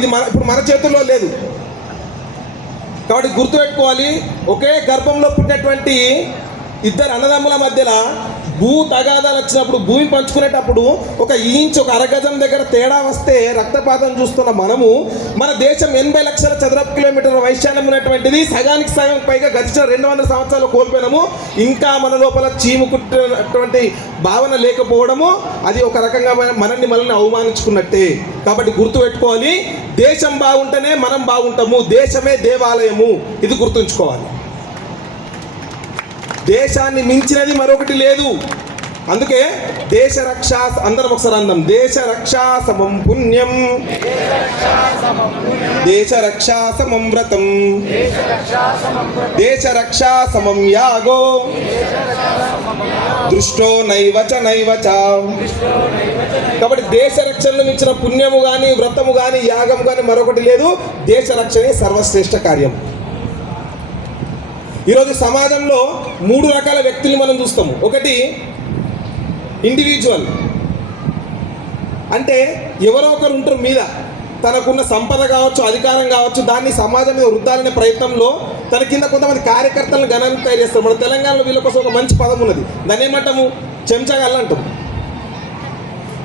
ఇది ఇప్పుడు మన చేతుల్లో లేదు. కాబట్టి గుర్తుపెట్టుకోవాలి, ఒకే గర్భంలో పుట్టినటువంటి ఇద్దరు అన్నదమ్ముల మధ్యలో భూ తగాదాలు వచ్చినప్పుడు, భూమి పంచుకునేటప్పుడు ఒక ఇంచ్, ఒక అరగజం దగ్గర తేడా వస్తే రక్తపాతం చూస్తున్న మనము, మన దేశం 80 లక్షల చదరపు కిలోమీటర్ల వైశాల్యం ఉన్నటువంటిది సగానికి సగం పైగా గడిచిన 200 సంవత్సరాలు కోల్పోయినాము. ఇంకా మన లోపల చీము కుట్టినటువంటి భావన లేకపోవడము అది ఒక రకంగా మనల్ని అవమానించుకున్నట్టే. కాబట్టి గుర్తుపెట్టుకోవాలి, దేశం బాగుంటేనే మనం బాగుంటాము. దేశమే దేవాలయము, ఇది గుర్తుంచుకోవాలి. దేశాన్ని మించినది మరొకటి లేదు. అందుకే దేశ రక్ష, అందరం ఒకసారి అందాం, దేశ రక్షా సమం పుణ్యం, దేశ రక్షా సమం వ్రతం, దేశ రక్షా సమం యాగో, దృష్టో నైవచ నైవచ. కాబట్టి దేశ రక్షణను మించిన పుణ్యము కానీ, వ్రతము కానీ, యాగం కానీ మరొకటి లేదు. దేశ రక్షణే సర్వశ్రేష్ఠ కార్యం. ఈరోజు సమాజంలో 3 రకాల వ్యక్తులు మనం చూస్తాము. ఒకటి ఇండివిజువల్, అంటే ఎవరో ఒకరు ఉంటారు మీద, తనకున్న సంపద కావచ్చు, అధికారం కావచ్చు, దాన్ని సమాజం మీద వృద్ధాలనే ప్రయత్నంలో తన కింద కొంతమంది కార్యకర్తలను గణాన్ని తయారు చేస్తారు. మన తెలంగాణలో వీళ్ళ కోసం ఒక మంచి పదం ఉన్నది, దాన్ని ఏమంటాము, చెంచగాళ్ళు అంటాం.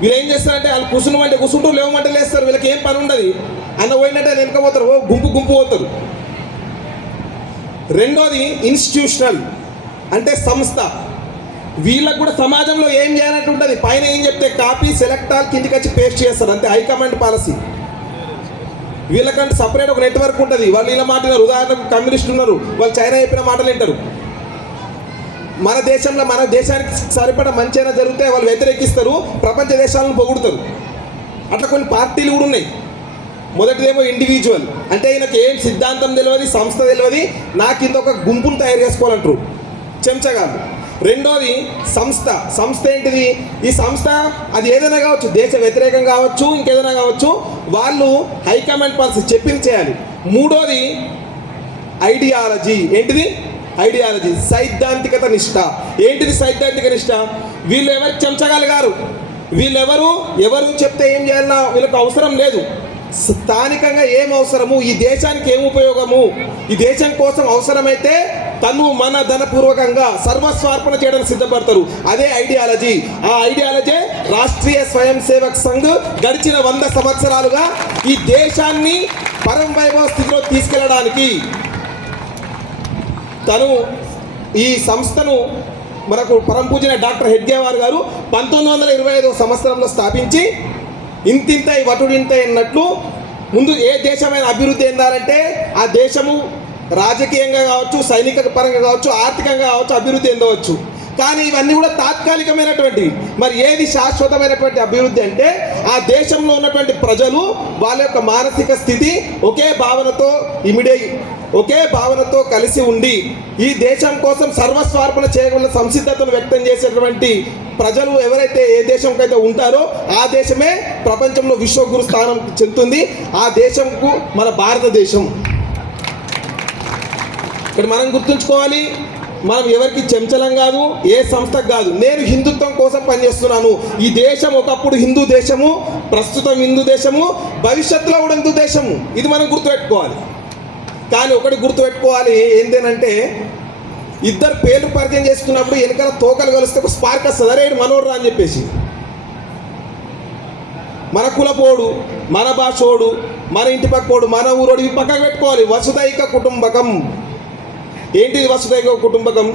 వీళ్ళు ఏం చేస్తారంటే, వాళ్ళు కూర్చుంటే కూర్చుంటూ, లేవమంటే లేస్తారు. వీళ్ళకి ఏం పని ఉండదు, అన్న పోయినట్టే వెనకపోతారు, గుంపు పోతారు. రెండోది ఇన్స్టిట్యూషనల్, అంటే సంస్థ. వీళ్ళకు కూడా సమాజంలో ఏం చేయాలంటే ఉంటుంది, పైన ఏం చెప్తే కాపీ సెలెక్ట్ ఆల్ కిందికి వచ్చి పేస్ట్ చేస్తారు, అంతే హైకమాండ్ పాలసీ. వీళ్ళకంటే సపరేట్ ఒక నెట్వర్క్ ఉంటుంది, వాళ్ళు ఇలా మాట్లాడారు. ఉదాహరణకు కమ్యూనిస్టులు ఉన్నారు, వాళ్ళు చైనా చెప్పిన మాటలు వింటారు. మన దేశంలో మన దేశానికి సరిపడా మంచిగా జరిగితే వాళ్ళు వ్యతిరేకిస్తారు, ప్రపంచ దేశాలను పొగుడుతారు. అట్లా కొన్ని పార్టీలు కూడా ఉన్నాయి. మొదటిదేమో ఇండివిజువల్, అంటే ఈయనకి ఏం సిద్ధాంతం తెలియదు, సంస్థ తెలియదు, నాకు ఇంత ఒక గుంపును తయారు చేసుకోవాలంటారు, చెంచగాళ్ళు. రెండోది సంస్థ. సంస్థ ఏంటిది, ఈ సంస్థ అది ఏదైనా కావచ్చు, దేశ వ్యతిరేకం కావచ్చు, ఇంకేదైనా కావచ్చు, వాళ్ళు హైకమాండ్ పాలసీ చెప్పింది చేయాలి. మూడోది ఐడియాలజీ. ఏంటిది ఐడియాలజీ, సైద్ధాంతికత నిష్ఠ. ఏంటిది సైద్ధాంతిక నిష్ఠ, వీళ్ళు ఎవరు చెంచగాలు గారు, వీళ్ళెవరు చెప్తే ఏం చేయాలన్నా వీళ్ళకి అవసరం లేదు. స్థానికంగా ఏం అవసరము, ఈ దేశానికి ఏం ఉపయోగము, ఈ దేశం కోసం అవసరమైతే తను మన ధనపూర్వకంగా సర్వస్వార్పణ చేయడానికి సిద్ధపడతారు. అదే ఐడియాలజీ. ఆ ఐడియాలజీ రాష్ట్రీయ స్వయం సేవక్ సంఘ్ గడిచిన 100 సంవత్సరాలుగా ఈ దేశాన్ని పరం వైభవ స్థితిలో తీసుకెళ్లడానికి తను ఈ సంస్థను మనకు పరం పూజన డాక్టర్ హెడ్గేవార్ గారు 1925 సంవత్సరంలో స్థాపించి, ఇంతింత వటుడింత అన్నట్లు ముందు ఏ దేశమైన అభివృద్ధి చెందాలంటే ఆ దేశము రాజకీయంగా కావచ్చు, సైనిక పరంగా కావచ్చు, ఆర్థికంగా కావచ్చు అభివృద్ధి చెందవచ్చు. కానీ ఇవన్నీ కూడా తాత్కాలికమైనటువంటివి. మరి ఏది శాశ్వతమైనటువంటి అభివృద్ధి అంటే ఆ దేశంలో ఉన్నటువంటి ప్రజలు వాళ్ళ యొక్క మానసిక స్థితి ఒకే భావనతో కలిసి ఉండి ఈ దేశం కోసం సర్వస్వార్పణ చేయగల సంసిద్ధతను వ్యక్తం చేసేటువంటి ప్రజలు ఎవరైతే ఏ దేశంకైతే ఉంటారో ఆ దేశమే ప్రపంచంలో విశ్వగురు స్థానం చెందుతుంది. ఆ దేశంకు మన భారతదేశం. ఇక్కడ మనం గుర్తుంచుకోవాలి, మనం ఎవరికి చెంచలం కాదు, ఏ సంస్థకు కాదు. నేను హిందుత్వం కోసం పనిచేస్తున్నాను. ఈ దేశం ఒకప్పుడు హిందూ దేశము, ప్రస్తుతం హిందూ దేశము, భవిష్యత్తులో కూడా హిందూ దేశము. ఇది మనం గుర్తుపెట్టుకోవాలి. కానీ ఒకటి గుర్తుపెట్టుకోవాలి, ఏంటంటే ఇద్దరు పేర్లు పరిచయం చేసుకున్నప్పుడు వెనకాల తోకలు కలిస్తే ఒక స్పార్క్ వస్తుంది, అరే మనోడ్రా అని చెప్పేసి. మన కులపోడు, మన భాషోడు, మన ఇంటి పక్కోడు, మన ఊరోడు, ఇవి పక్కకు పెట్టుకోవాలి. వసుదైక కుటుంబకం. ఏంటిది వసుదైక కుటుంబకం?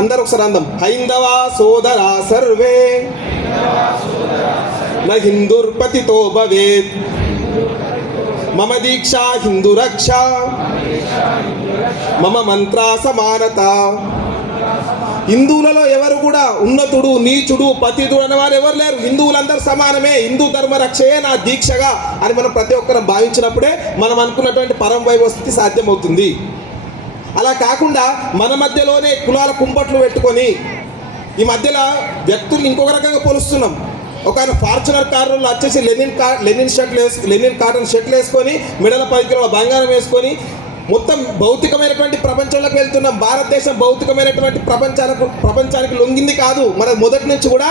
అందరూ ఒకసారి అందం, హైందవ సోదరా సర్వే న హిందుర్పతితో భవేత్, మమ దీక్షా హిందూ రక్ష, మమ మంత్ర సమానత. హిందువులలో ఎవరు కూడా ఉన్నతుడు, నీచుడు, పతితుడు అనేవారు ఎవరు లేరు. హిందువులందరూ సమానమే. హిందూ ధర్మ రక్షయే నా దీక్షగా అని మనం ప్రతి ఒక్కరం భావించినప్పుడే మనం అనుకున్నటువంటి పరం వైభవ స్థితి సాధ్యమవుతుంది. అలా కాకుండా మన మధ్యలోనే కులాల కుంపట్లు పెట్టుకొని ఈ మధ్యలో వ్యక్తులు ఇంకొక రకంగా పోలుస్తున్నాం. ఒక ఆయన ఫార్చునర్ కారులో వచ్చేసి లెనిన్ కాటన్ షర్ట్లు వేసుకొని మెడల 10 కిలోల బంగారం వేసుకొని మొత్తం భౌతికమైనటువంటి ప్రపంచంలోకి వెళ్తున్నాం. భారతదేశం భౌతికమైనటువంటి ప్రపంచానికి లొంగింది కాదు. మన మొదటి నుంచి కూడా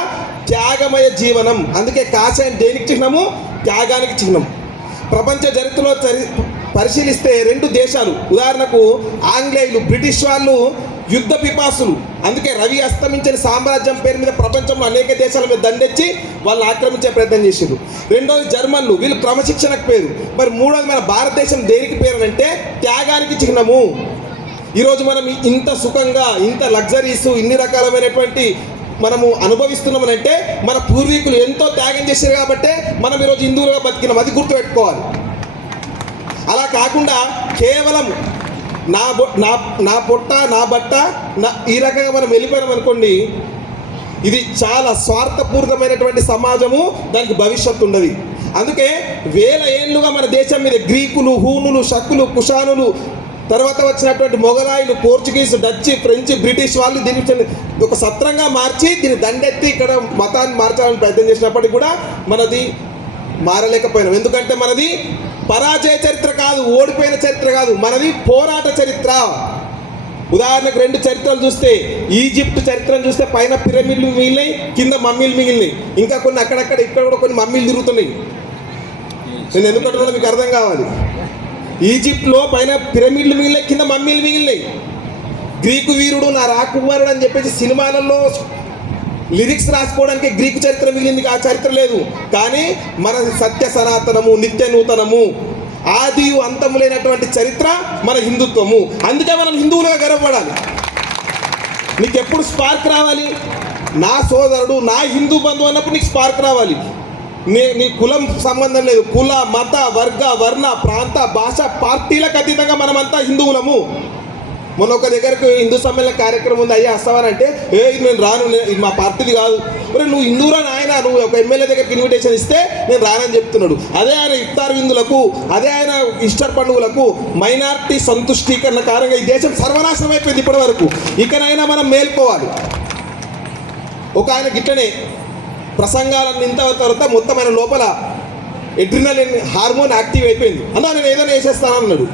త్యాగమయ జీవనం. అందుకే కాషాయం దేనికి చిహ్నము? త్యాగానికి చిహ్నం. ప్రపంచ చరిత్రలో పరిశీలిస్తే 2 దేశాలు, ఉదాహరణకు ఆంగ్లేయులు, బ్రిటిష్ వాళ్ళు యుద్ధ పిపాసులు. అందుకే రవి అస్తమించని సామ్రాజ్యం పేరు మీద ప్రపంచంలో అనేక దేశాల మీద దండెచ్చి వాళ్ళని ఆక్రమించే ప్రయత్నం చేశారు. రెండోది జర్మన్లు, వీళ్ళు క్రమశిక్షణకు పేరు. మరి మూడోది మన భారతదేశం దేనికి పేరు అంటే త్యాగానికి చిహ్నము. ఈరోజు మనం ఇంత సుఖంగా, ఇంత లగ్జరీస్, ఇన్ని రకాలమైనటువంటి మనము అనుభవిస్తున్నామనంటే మన పూర్వీకులు ఎంతో త్యాగం చేశారు కాబట్టే మనం ఈరోజు హిందువులుగా బతికినాం. అది గుర్తుపెట్టుకోవాలి. అలా కాకుండా కేవలం నా పొట్ట, నా బట్ట, ఈ రకంగా మనం వెళ్ళిపోయినాం అనుకోండి, ఇది చాలా స్వార్థపూరితమైనటువంటి సమాజము, దానికి భవిష్యత్తు ఉండదు. అందుకే వేల ఏళ్ళుగా మన దేశం మీద గ్రీకులు, హూనులు, శకులు, కుషానులు, తర్వాత వచ్చినటువంటి మొఘలాయులు, పోర్చుగీస్, డచ్, ఫ్రెంచ్, బ్రిటిష్ వాళ్ళు దీన్ని ఒక సత్రంగా మార్చి దీన్ని దండెత్తి ఇక్కడ మతాన్ని మార్చాలని ప్రయత్నం చేసినప్పటికీ కూడా మనది మారలేకపోయినాం. ఎందుకంటే మనది పరాజయ చరిత్ర కాదు, ఓడిపోయిన చరిత్ర కాదు, మనది పోరాట చరిత్ర. ఉదాహరణకు 2 చరిత్రలు చూస్తే, ఈజిప్ట్ చరిత్రను చూస్తే పైన పిరమిడ్లు మిగిలినాయి, కింద మమ్మీలు మిగిలినాయి. ఇంకా కొన్ని అక్కడక్కడ ఇక్కడ కూడా కొన్ని మమ్మీలు తిరుగుతున్నాయి. నేను ఎందుకంటున్నా మీకు అర్థం కావాలి. ఈజిప్ట్లో పైన పిరమిడ్లు మిగిలినాయి, కింద మమ్మీలు మిగిలినాయి. గ్రీకు వీరుడు నా రాకుమారుడు అని చెప్పేసి సినిమాలలో లిరిక్స్ రాసుకోవడానికి గ్రీకు చరిత్ర మిగిలింది, ఆ చరిత్ర లేదు. కానీ మన సత్య సనాతనము, నిత్య నూతనము, ఆదియు అంతము లేనటువంటి చరిత్ర మన హిందుత్వము. అందుకే మనం హిందువులుగా గర్వపడాలి. నీకు ఎప్పుడు స్పార్క్ రావాలి? నా సోదరుడు, నా హిందూ బంధువు అన్నప్పుడు నీకు స్పార్క్ రావాలి. నీ కులం సంబంధం లేదు. కుల, మత, వర్గ, వర్ణ, ప్రాంత, భాష, పార్టీలకు అతీతంగా మనమంతా హిందువులము. మొన్న ఒక దగ్గరకు హిందూ సమ్మేళన కార్యక్రమం ఉంది, అయ్యా వస్తావనంటే నేను రాను, ఇది మా పార్టీది కాదు. నువ్వు హిందూరా నాయన, నువ్వు ఒక ఎమ్మెల్యే దగ్గరికి ఇన్విటేషన్ ఇస్తే నేను రానని చెప్తున్నాడు. అదే ఆయన ఇఫ్తార్ విందులకు, అదే ఆయన ఈస్టర్ పండుగలకు మైనారిటీ సంతుష్టీకరణ కారణంగా ఈ దేశం సర్వనాశనం అయిపోయింది ఇప్పటి వరకు. ఇకనైనా మనం మేల్కోవాలి. ఒక ఆయన గిట్లనే ప్రసంగాలను ఇంత తర్వాత మొత్తం ఆయన లోపల ఎడ్రినలిన్ హార్మోన్ యాక్టివ్ అయిపోయింది. అన్నా నేను ఏదైనా వేసేస్తానన్నాడు.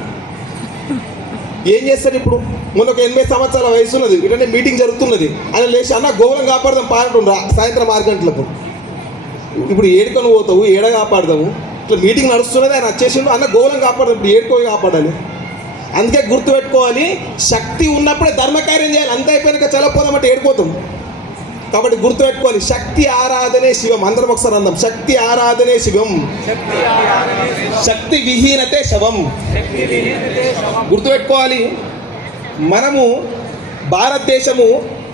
ఏం చేస్తాడు ఇప్పుడు? మొన్న ఒక 80 సంవత్సరాల వయసు ఉన్నది, ఇట్లనే మీటింగ్ జరుగుతున్నది. ఆయన లేచి అన్న గోవులను కాపాడదాం పాడుతుండ్రా సాయంత్రం 6 గంటలకు. ఇప్పుడు ఏడుకొని పోతావు, ఏడ కాపాడదాము? ఇట్లా మీటింగ్ నడుస్తున్నది, ఆయన వచ్చేసిండు, అన్న గోవులను కాపాడదాం, ఇప్పుడు ఏడుకోవి కాపాడాలి. అందుకే గుర్తుపెట్టుకోవాలి, శక్తి ఉన్నప్పుడే ధర్మకార్యం చేయాలి. అంత అయిపోయినాక చల్లపోదామంటే ఏడిపోతాం. కాబట్టి గుర్తుపెట్టుకోవాలి, శక్తి ఆరాధనే శివం. అందరం ఒకసారి అందాం, శక్తి ఆరాధనే శివం, శక్తి విహీనతే శవం. గుర్తుపెట్టుకోవాలి. మనము భారతదేశము,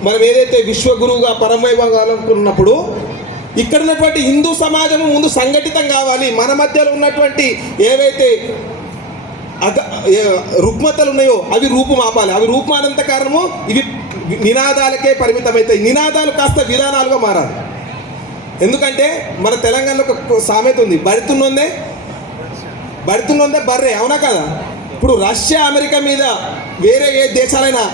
మనం ఏదైతే విశ్వగురువుగా పరమైవాలనుకున్నప్పుడు ఇక్కడ ఉన్నటువంటి హిందూ సమాజము ముందు సంఘటితం కావాలి. మన మధ్యలో ఉన్నటువంటి ఏవైతే రుగ్మతలు ఉన్నాయో అవి రూపుమాపాలి. అవి రూపుమానంత కారణము ఇవి నినాదాలకే పరిమితమవుతాయి. నినాదాలు కాస్త విధానాలుగా మారాలి. ఎందుకంటే మన తెలంగాణలో ఒక సామెత ఉంది, బడుతున్నోందే బర్రే, అవునా కదా? ఇప్పుడు రష్యా అమెరికా మీద వేరే ఏ దేశాలైనా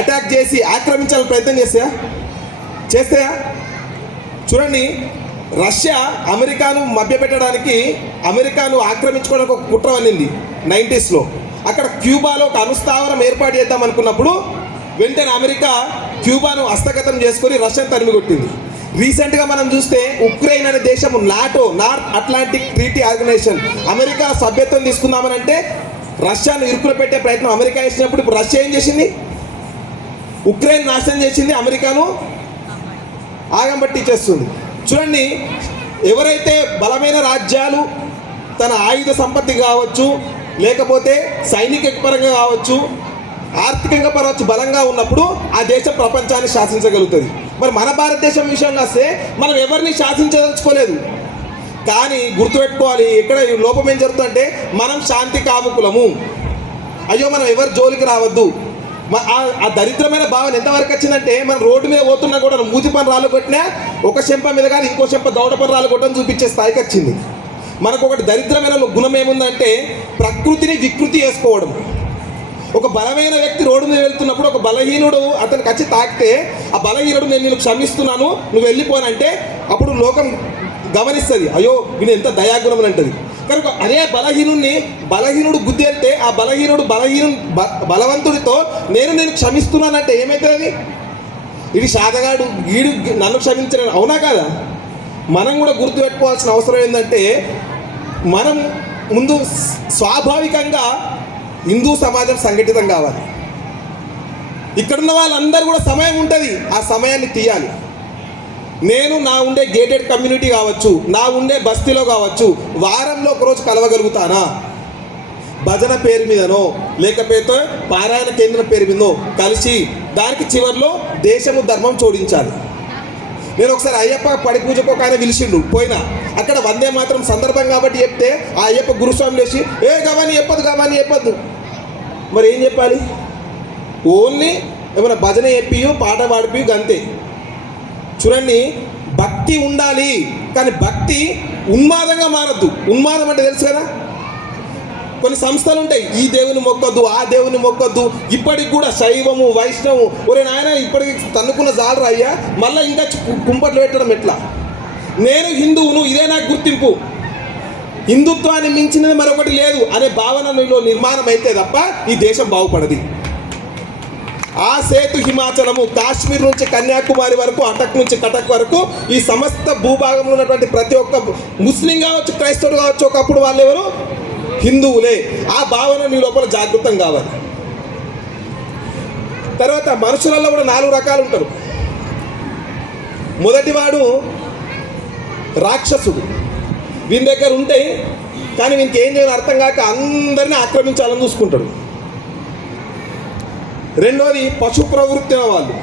అటాక్ చేసి ఆక్రమించాలని ప్రయత్నం చేస్తాయా? చూడండి, రష్యా అమెరికాను మభ్యపెట్టడానికి, అమెరికాను ఆక్రమించుకోవడానికి ఒక కుట్ర వన్నింది 90s. అక్కడ క్యూబాలో ఒక అణుస్థావరం ఏర్పాటు చేద్దాం అనుకున్నప్పుడు వెంటనే అమెరికా క్యూబాను హస్తగతం చేసుకొని రష్యాను తరిమికొట్టింది. రీసెంట్గా మనం చూస్తే ఉక్రెయిన్ అనే దేశము NATO, North Atlantic Treaty Organization, America సభ్యత్వం తీసుకుందామనంటే రష్యాను ఇరుకులో పెట్టే ప్రయత్నం అమెరికా చేసినప్పుడు ఇప్పుడు రష్యా ఏం చేసింది? ఉక్రెయిన్ నాశనం చేసింది, అమెరికాను ఆగంబట్టి చేస్తుంది. చూడండి, ఎవరైతే బలమైన రాజ్యాలు తన ఆయుధ సంపత్తి కావచ్చు, లేకపోతే సైనిక పరంగా కావచ్చు, ఆర్థికంగా పరవచ్చు బలంగా ఉన్నప్పుడు ఆ దేశం ప్రపంచాన్ని శాసించగలుగుతుంది. మరి మన భారతదేశం విషయంలో వస్తే మనం ఎవరిని శాసించదలుచుకోలేదు. కానీ గుర్తుపెట్టుకోవాలి, ఇక్కడ లోపం ఏం జరుగుతుందంటే మనం శాంతి కాముకులము. అయ్యో మనం ఎవరి జోలికి రావద్దు. ఆ దరిద్రమైన భావన ఎంతవరకు వచ్చిందంటే, మనం రోడ్డు మీద పోతున్నా కూడా మూతి పని రాళ్ళు కొట్టినా ఒక చెంప మీద కానీ ఇంకో చెంప దౌడ పని రాళ్ళు కొట్టని చూపించే స్థాయికి వచ్చింది. మనకు ఒకటి దరిద్రమైన గుణం ఏముందంటే ప్రకృతిని వికృతి చేసుకోవడం. ఒక బలమైన వ్యక్తి రోడ్డు మీద వెళ్తున్నప్పుడు ఒక బలహీనుడు అతనికి వచ్చి తాకితే ఆ బలహీనుడు నేను నిన్ను క్షమిస్తున్నాను, నువ్వు వెళ్ళిపోనంటే అప్పుడు లోకం గమనిస్తుంది, అయ్యో వీడు ఎంత దయాగుణం అని అంటది. కనుక అదే బలహీనుడు గుద్ది అంటే ఆ బలవంతుడితో నేను క్షమిస్తున్నానంటే ఏమవుతుంది? ఇది శాతగాడు వీడు నన్ను క్షమించలేను, అవునా కాదా? మనం కూడా గుర్తుపెట్టుకోవాల్సిన అవసరం ఏంటంటే, మనం ముందు స్వాభావికంగా హిందూ సమాజం సంఘటితం కావాలి. ఇక్కడున్న వాళ్ళందరూ కూడా సమయం ఉంటుంది, ఆ సమయాన్ని తీయాలి. నేను నా ఉండే గేటెడ్ కమ్యూనిటీ కావచ్చు, నా ఉండే బస్తీలో కావచ్చు, వారంలో ఒకరోజు కలవగలుగుతానా? భజన పేరు మీదనో లేకపోతే పారాయణ కేంద్రం పేరు మీదనో కలిసి దానికి చివరిలో దేశము ధర్మం జోడించాలి. నేను ఒకసారి అయ్యప్ప పడి పూజకు ఒక ఆయన పిలిచిండు, పోయినా అక్కడ వందే మాత్రం సందర్భం కాబట్టి చెప్తే ఆ అయ్యప్ప గురుస్వామి లేచి గవాని చెప్పద్దు. మరి ఏం చెప్పాలి? ఓన్లీ ఏమైనా భజన చెప్పియో పాట పాడిపియో అంతే. చూడండి, భక్తి ఉండాలి, కానీ భక్తి ఉన్మాదంగా మారద్దు. ఉన్మాదం అంటే తెలుసు కదా, కొన్ని సంస్థలు ఉంటాయి, ఈ దేవుని మొక్కొద్దు ఆ దేవుని మొక్కొద్దు. ఇప్పటికి కూడా శైవము వైష్ణవు, ఒరే నాయన ఇప్పటికి తన్నుకున్న జాలరా అయ్యా, మళ్ళీ ఇంకా కుంపట్లు పెట్టడం ఎట్లా? నేను హిందువును, ఇదే నాకు గుర్తింపు, హిందుత్వాన్ని మించినది మరొకటి లేదు అనే భావనలో నిర్మాణం అయితే తప్ప ఈ దేశం బాగుపడది. ఆ సేతు హిమాచలము, కాశ్మీర్ నుంచి కన్యాకుమారి వరకు, అటక్ నుంచి కటక్ వరకు, ఈ సమస్త భూభాగంలో ఉన్నటువంటి ప్రతి ఒక్క ముస్లిం కావచ్చు, క్రైస్తవుడు కావచ్చు, ఒకప్పుడు వాళ్ళు ఎవరు? హిందువులే. ఆ భావన నీ లోపల జాగృతం కావాలి. తర్వాత మనుషులలో కూడా 4 రకాలు ఉంటారు. మొదటివాడు రాక్షసుడు, వీని దగ్గర ఉంటాయి కానీ వీనికి ఏం చేయాలో అర్థం కాక అందరినీ ఆక్రమించాలని చూసుకుంటాడు. రెండోది పశు ప్రవృత్తి అయిన వాళ్ళు,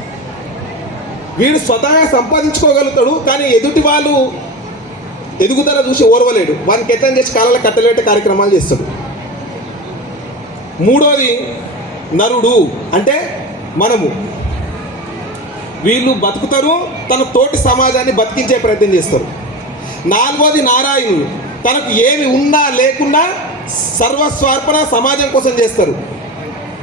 వీడు స్వతహాగా సంపాదించుకోగలుగుతాడు కానీ ఎదుటి వాళ్ళు ఎదుగుదల చూసి ఓర్వలేడు, వానికి ఎట్లా చేసి కాలాల కట్టలేట కార్యక్రమాలు చేస్తాడు. మూడోది నరుడు, అంటే మనము, వీళ్ళు బతుకుతారు, తన తోటి సమాజాన్ని బతికించే ప్రయత్నం చేస్తారు. నాలుగోది నారాయణుడు, తనకు ఏమి ఉన్నా లేకున్నా సర్వస్వార్పణ సమాజం కోసం చేస్తారు.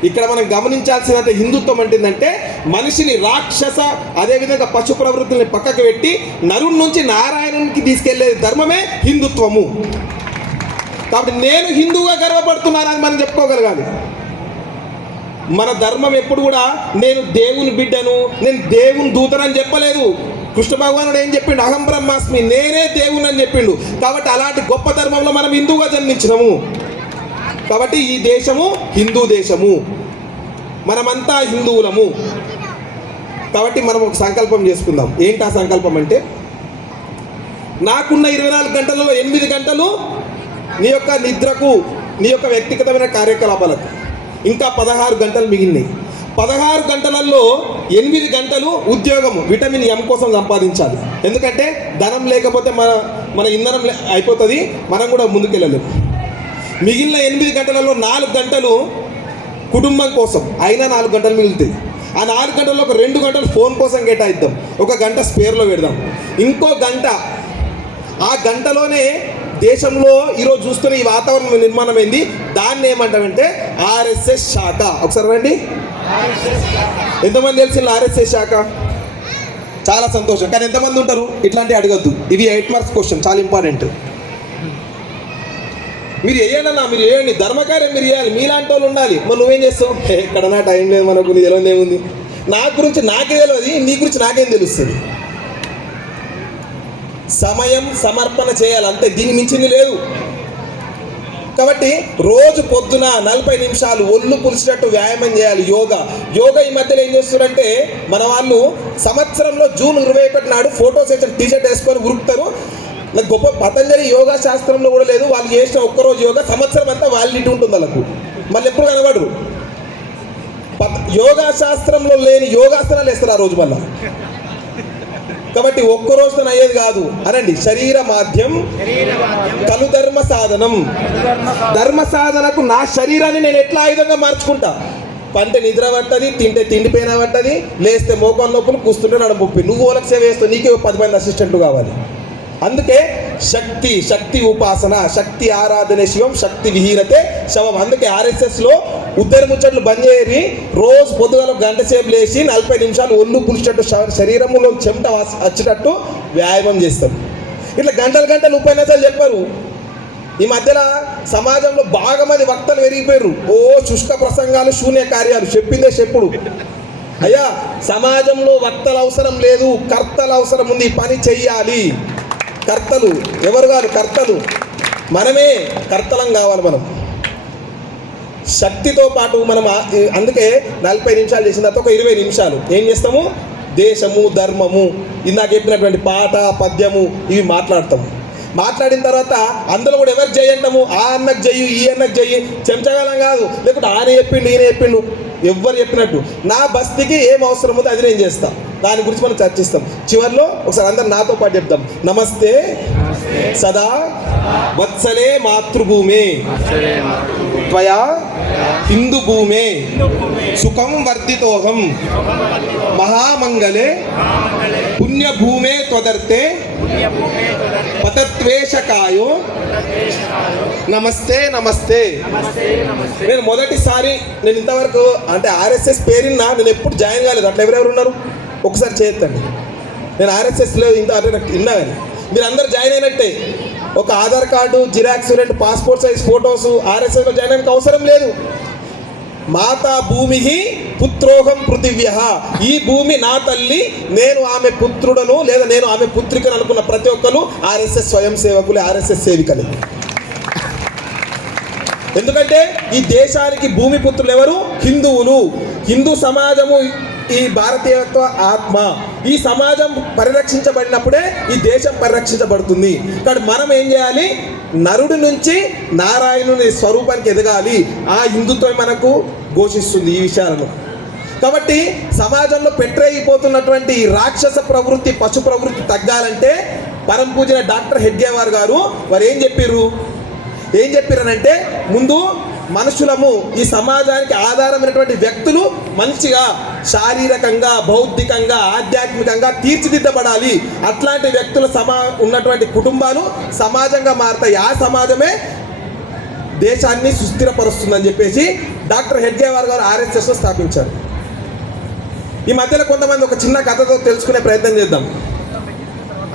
ఇక్కడ మనం గమనించాల్సినంత హిందుత్వం అంటుందంటే మనిషిని రాక్షస అదేవిధంగా పశు ప్రవృత్తుల్ని పక్కకు పెట్టి నరుడి నుంచి నారాయణునికి తీసుకెళ్లే ధర్మమే హిందుత్వము. కాబట్టి నేను హిందువుగా గర్వపడుతున్నానని మనం చెప్పుకోగలగాలి. మన ధర్మం ఎప్పుడు కూడా నేను దేవుని బిడ్డను, నేను దేవుని దూతనని చెప్పలేదు. కృష్ణ భగవానుడు ఏం చెప్పిండు? అహం బ్రహ్మాస్మి, నేనే దేవుని అని చెప్పిండు. కాబట్టి అలాంటి గొప్ప ధర్మంలో మనం హిందువుగా జన్మించినము. కాబట్టి ఈ దేశము హిందూ దేశము, మనమంతా హిందువులము. కాబట్టి మనం ఒక సంకల్పం చేసుకుందాం. ఏంటి ఆ సంకల్పం అంటే, నాకున్న 24 గంటలలో 8 గంటలు నీ యొక్క నిద్రకు, నీ యొక్క వ్యక్తిగతమైన కార్యకలాపాలకు, ఇంకా 16 గంటలు మిగిలినాయి. 16 గంటలలో 8 గంటలు ఉద్యోగము, విటమిన్ ఎం కోసం సంపాదించాలి. ఎందుకంటే ధనం లేకపోతే మన ఇంధనం అయిపోతుంది, మనం కూడా ముందుకెళ్ళలేము. మిగిలిన 8 గంటలలో 4 గంటలు కుటుంబం కోసం, అయినా 4 గంటలు మిగులుతాయి. ఆ 4 గంటల్లో ఒక 2 గంటలు ఫోన్ కోసం కేటాయిద్దాం, 1 గంట స్పేర్లో పెడదాం. ఇంకో గంట, ఆ గంటలోనే దేశంలో ఈరోజు చూస్తున్న ఈ వాతావరణం నిర్మాణం అయింది, దాన్ని ఏమంటామంటే ఆర్ఎస్ఎస్ శాఖ. ఒకసారి రండి, ఎంతమంది తెలిసింది ఆర్ఎస్ఎస్ శాఖ? చాలా సంతోషం. కానీ ఎంతమంది ఉంటారు? ఇట్లాంటివి అడగద్దు, ఇవి 8 మార్క్స్ క్వశ్చన్, చాలా ఇంపార్టెంట్. మీరు వేయండి, మీరు వేయండి, ధర్మకార్యం మీరు చేయాలి, మీలాంటి వాళ్ళు ఉండాలి. మరి నువ్వేం చేస్తావు? ఎక్కడన్నా టైం లేదు మనకు, నీ తెలియదు ఏముంది, నా గురించి నాకే తెలియదు, నీ గురించి నాకేం తెలుస్తుంది. సమయం సమర్పణ చేయాలి అంతే, దీని మించింది లేదు. కాబట్టి రోజు పొద్దున 40 నిమిషాలు ఒళ్ళు పులిసినట్టు వ్యాయామం చేయాలి. యోగా ఈ మధ్యలో ఏం చేస్తారంటే, మన వాళ్ళు సంవత్సరంలో జూన్ 21 నాడు ఫోటో సెషన్ టీషర్ట్ వేసుకొని ఉరుకుతారు. నాకు గొప్ప పతంజలి యోగా శాస్త్రంలో కూడా లేదు, వాళ్ళు చేసిన ఒక్కరోజు యోగా సంవత్సరం అంతా వ్యాలిడిటీ ఉంటుంది వాళ్ళకు, మళ్ళీ ఎప్పుడు కనబడరు. యోగా శాస్త్రంలో లేని యోగాసనాలు వేస్తారు ఆ రోజు మళ్ళా. కాబట్టి ఒక్కరోజుతో అయ్యేది కాదు అనండి. శరీర మాధ్యం కలు ధర్మ సాధనం. ధర్మ సాధనకు నా శరీరాన్ని నేను ఎట్లా ఆయుధంగా మార్చుకుంటా? పంటే నిద్ర పట్టది, తింటే తిండిపోయినా పట్టది, లేస్తే మోకాళ్ళ నొప్పులు, కూస్తుంటే నడుము నొప్పి. నువ్వు ఓలకు సేవ చేస్తావు, నీకే 10 మంది అసిస్టెంట్లు కావాలి. అందుకే శక్తి ఉపాసన, శక్తి ఆరాధనే శివం, శక్తి విహీనతే శవం. అందుకే ఆర్ఎస్ఎస్లో ఉద్దరి ముచ్చట్లు బంద్ చేయరి, రోజు పొద్దుగల 1 గంట సేపు లేచి 40 నిమిషాలు ఒళ్ళు పులిచేటట్టు, శరీరంలో చెమట వచ్చేటట్టు వ్యాయామం చేస్తాం. ఇట్లా గంటలు గంటలు ఉపన్యాసాలు చెప్పారు. ఈ మధ్యలో సమాజంలో బాగా మంది వక్తలు పెరిగిపోయారు. ఓ శుష్క ప్రసంగాలు, శూన్య కార్యాలు, చెప్పిందే చెప్పుడు. అయ్యా, సమాజంలో వక్తలు అవసరం లేదు, కర్తలు అవసరం ఉంది. పని చెయ్యాలి. కర్తలు ఎవరు కాదు, కర్తలు మనమే. కర్తలం కావాలి మనం శక్తితో పాటు. మనం అందుకే 40 నిమిషాలు చేసిన తర్వాత ఒక 20 నిమిషాలు ఏం చేస్తాము? దేశము, ధర్మము, ఇందాక చెప్పినటువంటి పాట, పద్యము ఇవి మాట్లాడతాము. మాట్లాడిన తర్వాత అందులో కూడా ఎవరికి జై అంటాము? ఆ అన్నకు జయ్యి, ఈ అన్నకు జయ్యి, చెంచగాలం కాదు. లేకుంటే ఆయన చెప్పిండు, ఈయన చెప్పిండు, ఎవ్వరు చెప్పినట్టు నా బస్తీకి ఏం అవసరం ఉందో అది నేను చేస్తాను. దాని గురించి మనం చర్చిస్తాం. చివరిలో ఒకసారి అందరు నాతో పాటు చెప్తాం. నమస్తే సదా వత్సలే మాతృభూమే త్వయా హిందూ భూమే సుఖం వర్ధితోహం మహామంగళే పుణ్యభూమే త్వదర్తే పతత్వేషకాయో నమస్తే నమస్తే. నేను మొదటిసారి నేను ఇంతవరకు అంటే ఆర్ఎస్ఎస్ పేరున్నా నేను ఎప్పుడు జాయిన్ కాలేదు. అట్లా ఎవరెవరు ఉన్నారు ఒకసారి చేయొద్దండి. నేను ఆర్ఎస్ఎస్లో ఇంత అంటే నాకు విన్నా కానీ మీరు అందరు జాయిన్ అయినట్టే. ఒక Aadhaar card, xerox, 2 passport size photos ఆర్ఎస్ఎస్లో జాయిన్ అయిన అవసరం లేదు. మాతా భూమి పుత్రోహం పృథివ్య, ఈ భూమి నా తల్లి, నేను ఆమె పుత్రుడను లేదా నేను ఆమె పుత్రికను అనుకున్న ప్రతి ఒక్కరు ఆర్ఎస్ఎస్ స్వయం సేవకులే, ఆర్ఎస్ఎస్ సేవికలే. ఎందుకంటే ఈ దేశానికి భూమి పుత్రులు ఎవరు? హిందువులు. హిందూ సమాజము ఈ భారతీయత్వ ఆత్మ. ఈ సమాజం పరిరక్షించబడినప్పుడే ఈ దేశం పరిరక్షించబడుతుంది. కాబట్టి మనం ఏం చేయాలి? నరుడి నుంచి నారాయణుని స్వరూపానికి ఎదగాలి. ఆ హిందుత్వం మనకు ఘోషిస్తుంది ఈ విషయాలను. కాబట్టి సమాజంలో పెట్టరైపోతున్నటువంటి ఈ రాక్షస ప్రవృత్తి, పశు ప్రవృత్తి తగ్గాలంటే పరం పూజన డాక్టర్ హెడ్గేవార్ గారు వారు ఏం చెప్పారనంటే ముందు మనుషులము ఈ సమాజానికి ఆధారమైనటువంటి వ్యక్తులు మంచిగా శారీరకంగా, బౌద్ధికంగా, ఆధ్యాత్మికంగా తీర్చిదిద్దబడాలి. అట్లాంటి వ్యక్తుల ఉన్నటువంటి కుటుంబాలు సమాజంగా మారుతాయి. ఆ సమాజమే దేశాన్ని సుస్థిరపరుస్తుందని చెప్పేసి డాక్టర్ హెడ్గేవార్ గారు ఆర్ఎస్ఎస్ను స్థాపించారు. ఈ మధ్యలో కొంతమంది ఒక చిన్న కథతో తెలుసుకునే ప్రయత్నం చేద్దాం.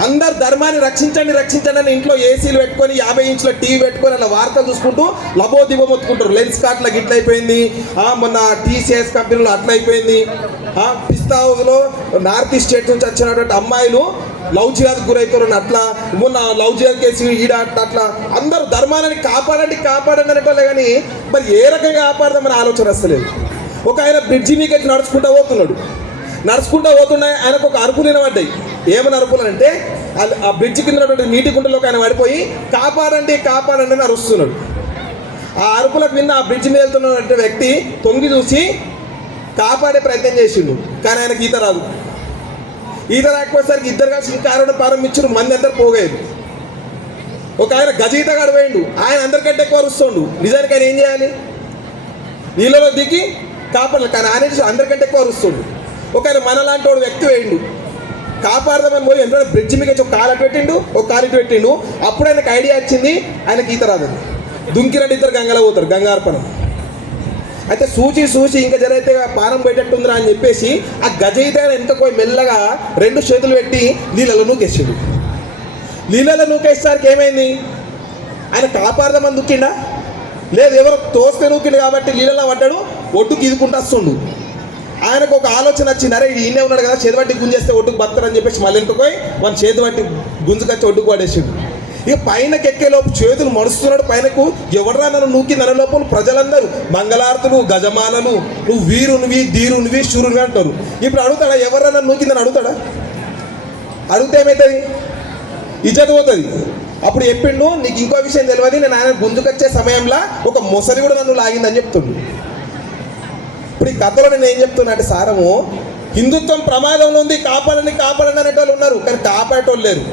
అందరు ధర్మాన్ని రక్షించండి అని ఇంట్లో ఏసీలు పెట్టుకొని 50 ఇంచుల టీవీ పెట్టుకొని అలా వార్తలు చూసుకుంటూ లబోదిబో మొత్తుకుంటారు. లెన్స్ కార్ట్ల గిట్ల అయిపోయింది, మొన్న టీసీఎస్ కంపెనీలో అట్లా అయిపోయింది, పిస్తా హౌస్లో నార్త్ ఈస్ట్ స్టేట్ నుంచి వచ్చినటువంటి అమ్మాయిలు లవ్ జిహాద్కి గురవుతారు అట్లా, మొన్న లవ్ జిహాద్ కేసు ఈడ అట్లా అందరూ ధర్మాన్ని కాపాడండి అనేటోళ్ళే. కానీ మరి ఏ రకంగా కాపాడదామని ఆలోచన వస్తలేదు. ఒక ఆయన బ్రిడ్జి మీకైతే నడుచుకుంటూ పోతున్నాయి. ఆయనకు ఒక అరుపులు వినబడ్డాయి. ఏమని అరుపులు అంటే ఆ బ్రిడ్జి కింద ఉన్నటువంటి నీటి గుంటలోకి ఆయన పడిపోయి కాపాడండి అని అరుస్తున్నాడు. ఆ అరుపులకు విన్న ఆ బ్రిడ్జి మీద వెళ్తున్నటువంటి వ్యక్తి తొంగి చూసి కాపాడే ప్రయత్నం చేసిండు. కానీ ఆయనకి ఈత రాదు. ఈత రాకపోయేసరికి ఇద్దరు కలిసి కారణం ప్రారంభించారు. మంది అందరు పోగేది. ఒక ఆయన గజీతగాడు పోయిండు. ఆయన అందరికంటే ఎక్కువ అరుస్తుండు. నిజానికి ఆయన ఏం చేయాలి? నీళ్ళలో దిగి కాపాడాలి. కానీ ఆయన అందరికంటే ఎక్కువ అరుస్తుండు. ఒక ఆయన మనలాంటి వాడు వ్యక్తి వేయండు. కాపాడదామని పోయి ఎందుకంటే బ్రిడ్జి మీద ఒక కాలు ఇటు పెట్టిండు. అప్పుడు ఆయనకు ఐడియా వచ్చింది ఆయనకి ఈత రాదని. దుంకినట్టు ఇద్దరు గంగలో పోతారు, గంగార్పణం. అయితే చూసి ఇంకా జరైతే పానం పెట్టేట్టుందిరా అని చెప్పేసి ఆ గజయిత వెనక పోయి మెల్లగా 2 చేతులు పెట్టి నీళ్ళలో నూకేసాడు. నీళ్ళలో నూకేసరికి ఏమైంది? ఆయన కాపాడదామని దుక్కిండా? లేదు, ఎవరో తోస్తే నూకిండు కాబట్టి నీళ్ళలో పడ్డాడు. ఒడ్డుకి ఈదుకుంటూ వస్తుండు. ఆయనకు ఒక ఆలోచన వచ్చింది, అరే ఇది ఈయనే ఉన్నాడు కదా, చేతి బట్టి గుంజేస్తే ఒడ్డుకు బతారని చెప్పేసి మళ్ళీ ఎంతకోయి మన చేతి బట్టి గుంజుకొచ్చి ఒడ్డుకు పడేసాడు. ఇక పైనకి ఎక్కేలోపు చేతులు మడుస్తున్నాడు. పైనకు ఎవడరా నన్ను నూకి నన్న లోపల ప్రజలందరూ మంగళార్తులు, గజమాలలు, నువ్వు వీరునివి, ధీరునివి, శూరునివి అంటారు. ఇప్పుడు అడుగుతాడా ఎవరన్నా నన్ను నూకిందని అడుగుతాడా? అడిగితే ఏమవుతుంది? ఇజ్జత్ పోతుంది. అప్పుడు చెప్పిండు, నీకు ఇంకో విషయం తెలియదు, నేను ఆయన గుంజుకొచ్చే సమయంలో ఒక మొసలి కూడా నన్ను లాగిందని చెప్తుండు. ఇప్పుడు ఈ కథలో నేను ఏం చెప్తున్నా అంటే సారము, హిందుత్వం ప్రమాదంలో ఉంది, కాపాడండి అనేటోళ్ళు ఉన్నారు, కానీ కాపాడేటోళ్ళు లేరు.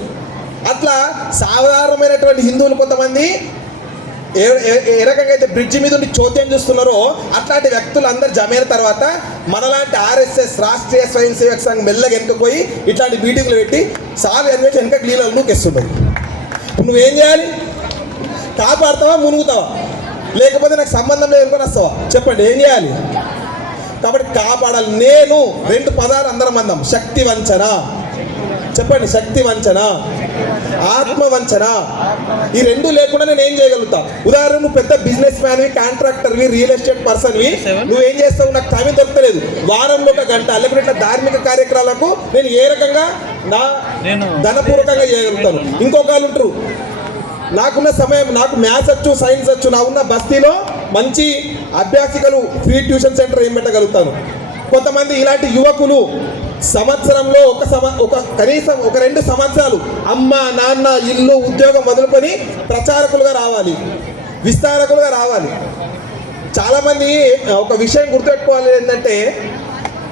అట్లా సాధారణమైనటువంటి హిందువులు కొంతమంది ఏ రకంగా అయితే బ్రిడ్జి మీద ఉండి చోద్యం చూస్తున్నారో అట్లాంటి వ్యక్తులు అందరు జమైన తర్వాత మనలాంటి ఆర్ఎస్ఎస్ రాష్ట్రీయ స్వయం సేవక సంఘం మెల్లగా వెనుకపోయి ఇట్లాంటి మీటింగ్లు పెట్టి సాగు అనివేసి వెనక క్లీనర్లు నూకేస్తుండవు. నువ్వేం చేయాలి? కాపాడుతావా, మునుగుతావా? లేకపోతే నాకు సంబంధం లేదు అనుకొని వస్తావా? చెప్పండి, ఏం చేయాలి? కాబట్టి కాపాడాలి. నేను 2 పదాలు అందరం అందాం. శక్తి వంచన. చెప్పండి, శక్తి వంచన. ఆత్మవంచన. ఈ రెండు లేకుండా నేను ఏం చేయగలుగుతా? ఉదాహరణ, నువ్వు పెద్ద బిజినెస్ మ్యాన్వి, కాంట్రాక్టర్వి, రియల్ ఎస్టేట్ పర్సన్వి, నువ్వేం చేస్తావు? నాకు టైం దొరకలేదు, వారంలో ఒక గంట లేకపోతే ఇట్లా ధార్మిక కార్యక్రమాలకు నేను ఏ రకంగా నా ధనపూర్వకంగా చేయగలుగుతాను. ఇంకొకళ్ళు ఉంటారు, నాకున్న సమయం, నాకు మ్యాథ్స్ వచ్చు, సైన్స్ వచ్చు, నా ఉన్న బస్తీలో మంచి అభ్యాసికలు ఫ్రీ ట్యూషన్ సెంటర్ ఏం పెట్టగలుగుతాను. కొంతమంది ఇలాంటి యువకులు సంవత్సరంలో కనీసం ఒక 2 సంవత్సరాలు అమ్మ నాన్న ఇల్లు ఉద్యోగం వదులుకొని ప్రచారకులుగా రావాలి, విస్తారకులుగా రావాలి. చాలామంది ఒక విషయం గుర్తుపెట్టుకోవాలి ఏంటంటే,